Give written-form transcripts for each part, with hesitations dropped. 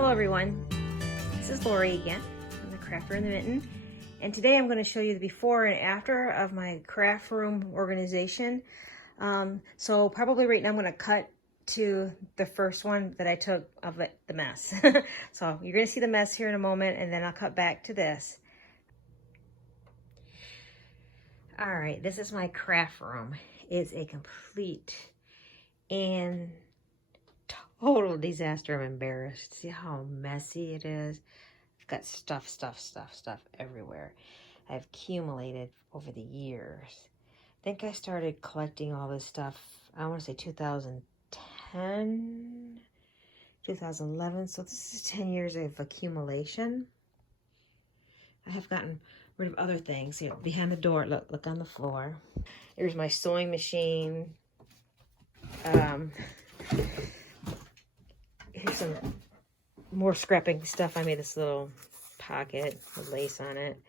Hello everyone, this is Lori again from the Crafter in the Mitten, and today I'm going to show you the before and after of my craft room organization. So probably right now I'm going to cut to the first one that I took of the mess. So you're going to see the mess here in a moment, and then I'll cut back to this. All right, this is my craft room. It's a complete and total disaster. I'm embarrassed. See how messy it is? I've got stuff everywhere. I've accumulated over the years. I think I started collecting all this stuff, I want to say 2010, 2011. So this is 10 years of accumulation. I have gotten rid of other things. Here, behind the door, look on the floor. Here's my sewing machine. Here's some more scrapping stuff. I made this little pocket with lace on it.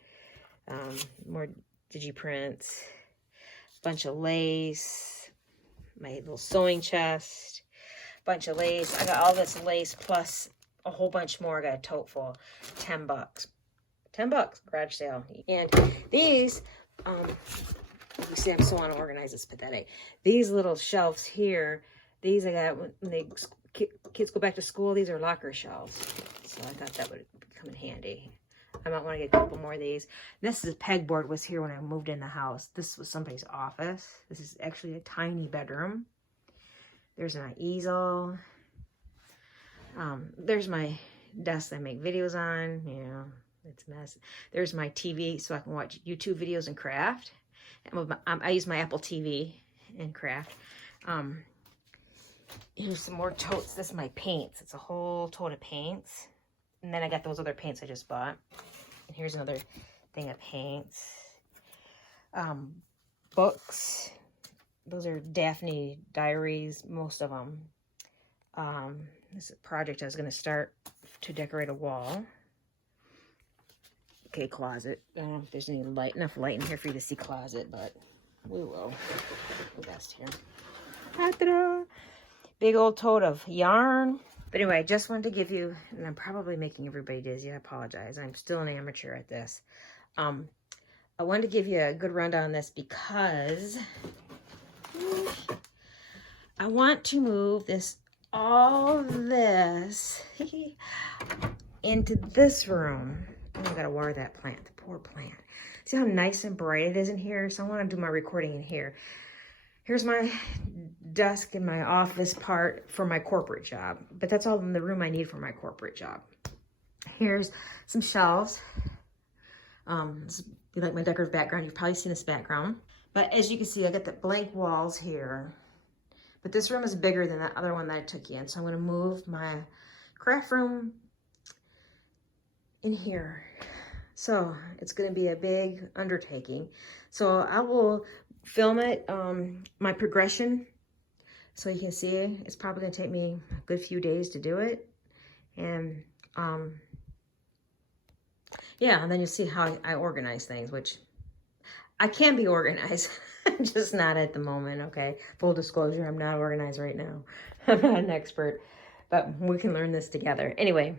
More digiprints, bunch of lace, my little sewing chest, bunch of lace. I got all this lace plus a whole bunch more. I got a tote full, $10. $10, garage sale. And these, you see I'm so unorganized, it's pathetic. These little shelves here, these I got when kids go back to school. These are locker shelves. So I thought that would come in handy. I might want to get a couple more of these. This is a pegboard, was here when I moved in the house. This was somebody's office. This is actually a tiny bedroom. There's my easel. There's my desk that I make videos on. You know, it's a mess. There's my TV so I can watch YouTube videos and craft. I use my Apple TV and craft. Here's some more totes. This is my paints. It's a whole tote of paints. And then I got those other paints I just bought. And here's another thing of paints. Books. Those are Daphne diaries, most of them. This is a project I was going to start to decorate a wall. Okay, closet. I don't know if there's any enough light in here for you to see closet, but we will. The best here. Ta-da! Big old tote of yarn. But anyway, I just wanted to give you, and I'm probably making everybody dizzy. I apologize. I'm still an amateur at this. I wanted to give you a good rundown on this because I want to move all this into this room. Oh, I gotta water that plant, the poor plant. See how nice and bright it is in here? So I want to do my recording in here. Here's my desk and my office part for my corporate job. But that's all in the room I need for my corporate job. Here's some shelves. This is like my decorative background. You've probably seen this background. But as you can see, I got the blank walls here. But this room is bigger than that other one that I took in. So I'm going to move my craft room in here. So it's going to be a big undertaking. So I will film it, my progression, so you can see it. It's probably going to take me a good few days to do it. And yeah, and then you'll see how I organize things, which I can be organized. I'm just not at the moment, okay? Full disclosure, I'm not organized right now. I'm not an expert, but we can learn this together. Anyway,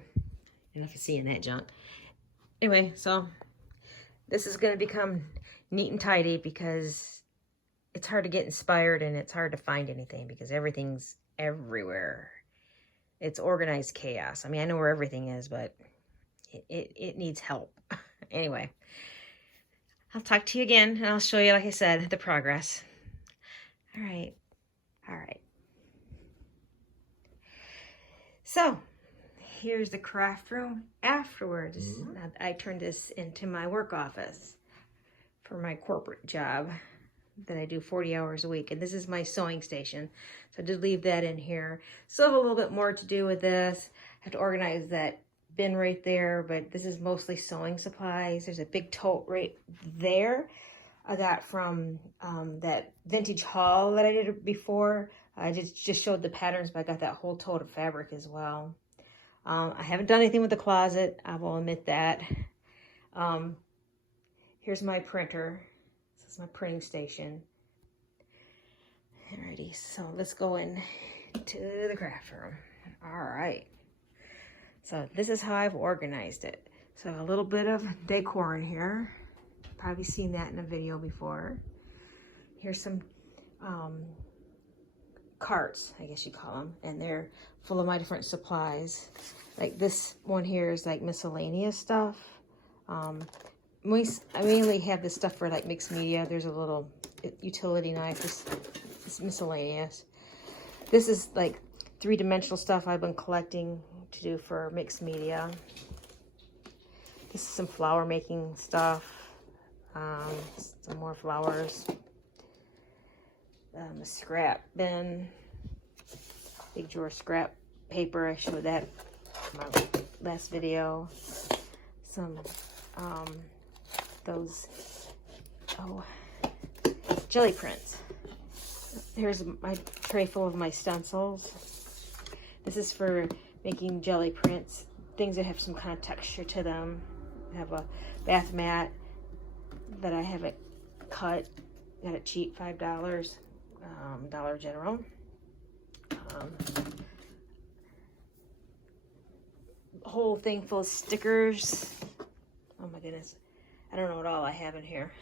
enough of seeing that junk. Anyway, so this is going to become neat and tidy because it's hard to get inspired and it's hard to find anything because everything's everywhere. It's organized chaos. I mean, I know where everything is, but it needs help. Anyway, I'll talk to you again and I'll show you, like I said, the progress. All right. So here's the craft room afterwards. I turned this into my work office for my corporate job that I do 40 hours a week. And this is my sewing station. So I did leave that in here. Still have a little bit more to do with this. I have to organize that bin right there, but this is mostly sewing supplies. There's a big tote right there I got from that vintage haul that I did before. I just showed the patterns, but I got that whole tote of fabric as well. I haven't done anything with the closet, I will admit that. Here's my printer. This is my printing station. Alrighty, so let's go in to the craft room. All right. So this is how I've organized it. So I have a little bit of decor in here. Probably seen that in a video before. Here's some carts, I guess you call them, and they're full of my different supplies. Like this one here is like miscellaneous stuff. I mainly have this stuff for like mixed media. There's a little utility knife. It's miscellaneous. This is like three-dimensional stuff I've been collecting to do for mixed media. This is some flower making stuff. Some more flowers. A scrap bin. Big drawer scrap paper. I showed that in my last video. Some those jelly prints. Here's my tray full of my stencils. This is for making jelly prints, things that have some kind of texture to them. I have a bath mat that I haven't cut. Got it cheap, $5, Dollar General. Whole thing full of stickers. Oh my goodness. I don't know what all I have in here.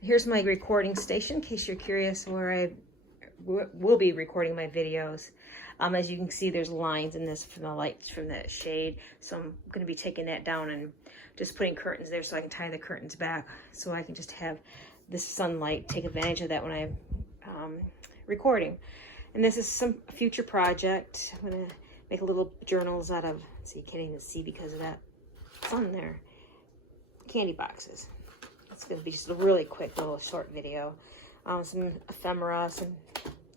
Here's my recording station, in case you're curious where I will be recording my videos. As you can see, there's lines in this from the lights from that shade. So I'm going to be taking that down and just putting curtains there so I can tie the curtains back. So I can just have this sunlight, take advantage of that when I'm recording. And this is some future project. I'm going to make little journals out of, so you can't even see because of that sun there, candy boxes. It's going to be just a really quick little short video. Some ephemera, some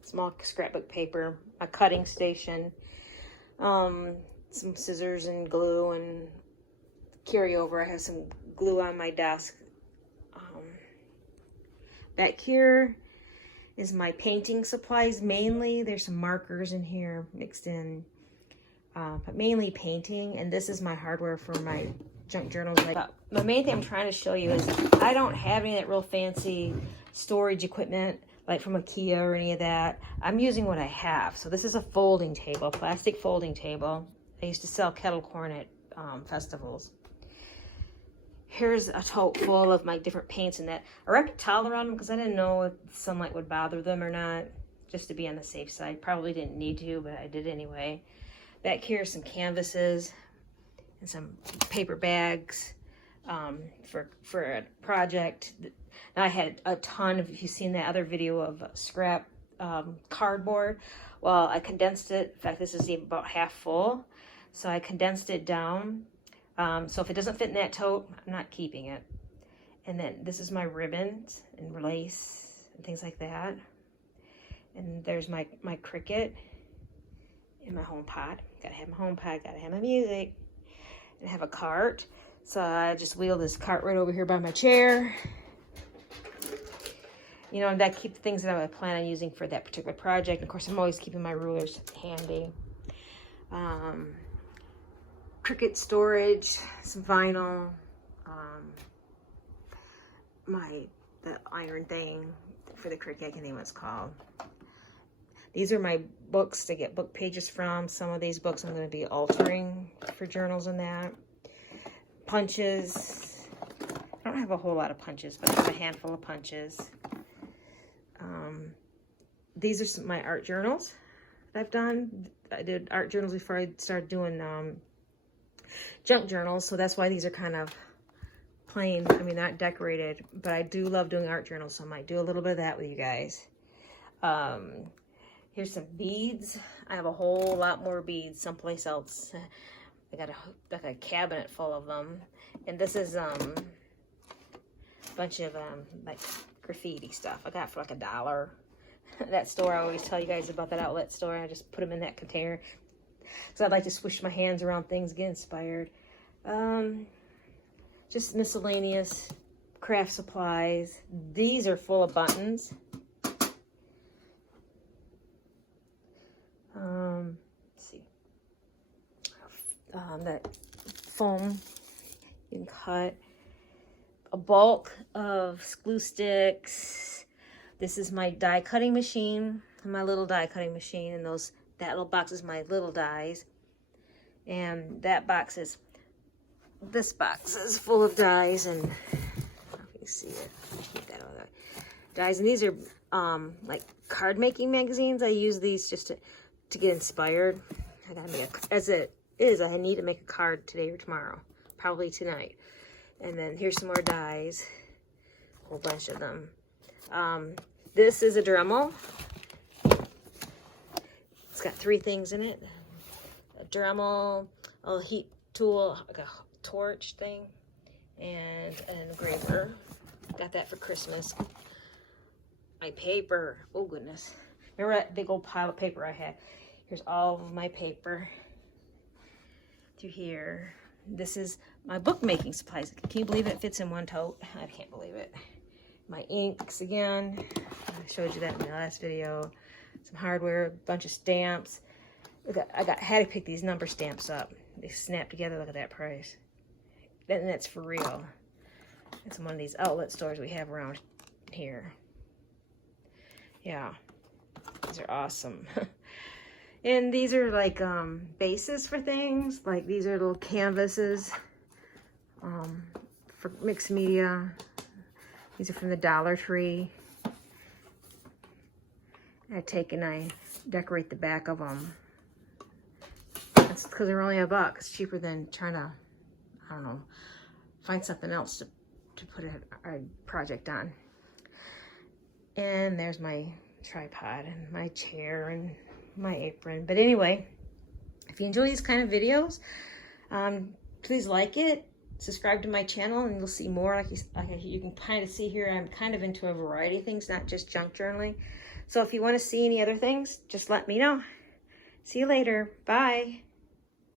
small scrapbook paper, a cutting station, some scissors and glue and carryover. I have some glue on my desk. Back here is my painting supplies mainly. There's some markers in here mixed in, but mainly painting. And this is my hardware for my junk journals. The main thing I'm trying to show you is I don't have any of that real fancy storage equipment like from IKEA or any of that. I'm using what I have. So this is a folding table, plastic folding table. I used to sell kettle corn at festivals. Here's a tote full of my different paints and that. I wrapped a towel around them because I didn't know if sunlight would bother them or not, just to be on the safe side. Probably didn't need to, but I did anyway. Back here are some canvases and some paper bags for a project. Now I had a ton of, if you've seen that other video of scrap cardboard. Well, I condensed it. In fact, this is even about half full. So I condensed it down. So if it doesn't fit in that tote, I'm not keeping it. And then this is my ribbons and lace and things like that. And there's my Cricut and my home pod. Gotta have my home pod, gotta have my music. And I have a cart. So I just wheel this cart right over here by my chair. You know, and that keep the things that I plan on using for that particular project. Of course, I'm always keeping my rulers handy. Cricut storage, some vinyl, the iron thing for the Cricut, I can't think what it's called. These are my books to get book pages from. Some of these books I'm going to be altering for journals and that. Punches. I don't have a whole lot of punches, but I have a handful of punches. These are some my art journals that I've done. I did art journals before I started doing junk journals, so that's why these are kind of plain. I mean, not decorated, but I do love doing art journals, so I might do a little bit of that with you guys. Here's some beads. I have a whole lot more beads someplace else. I got a cabinet full of them, and this is a bunch of like graffiti stuff I got for like $1. That store, I always tell you guys about that outlet store. I just put them in that container. So I'd like to swish my hands around things, get inspired. Just miscellaneous craft supplies. These are full of buttons. Let's see. That foam you can cut. A bulk of glue sticks. This is my die cutting machine. My little die cutting machine, and that little box is my little dies. And that box is, this box is full of dies, and I don't know if you can see it. Get that out of there. Dies, and these are like card making magazines. I use these just to get inspired. I gotta make as it is, I need to make a card today or tomorrow, probably tonight. And then here's some more dies, a whole bunch of them. This is a Dremel. It's got 3 things in it. A Dremel, a heat tool, like a torch thing, and an engraver. Got that for Christmas. My paper, oh goodness. Remember that big old pile of paper I had? Here's all of my paper through here. This is my bookmaking supplies. Can you believe it fits in one tote? I can't believe it. My inks again. I showed you that in the last video. Some hardware, a bunch of stamps. I had to pick these number stamps up. They snap together. Look at that price. And that's for real. It's one of these outlet stores we have around here. Yeah, these are awesome. And these are like bases for things. Like these are little canvases for mixed media. These are from the Dollar Tree. I take and I decorate the back of them. That's because they're only $1. It's cheaper than trying to, I don't know, find something else to put a project on. And there's my tripod and my chair and my apron. But anyway, if you enjoy these kind of videos, please like it, subscribe to my channel, and you'll see more. Like you can kind of see here, I'm kind of into a variety of things, not just junk journaling. So if you want to see any other things, just let me know. See you later. Bye.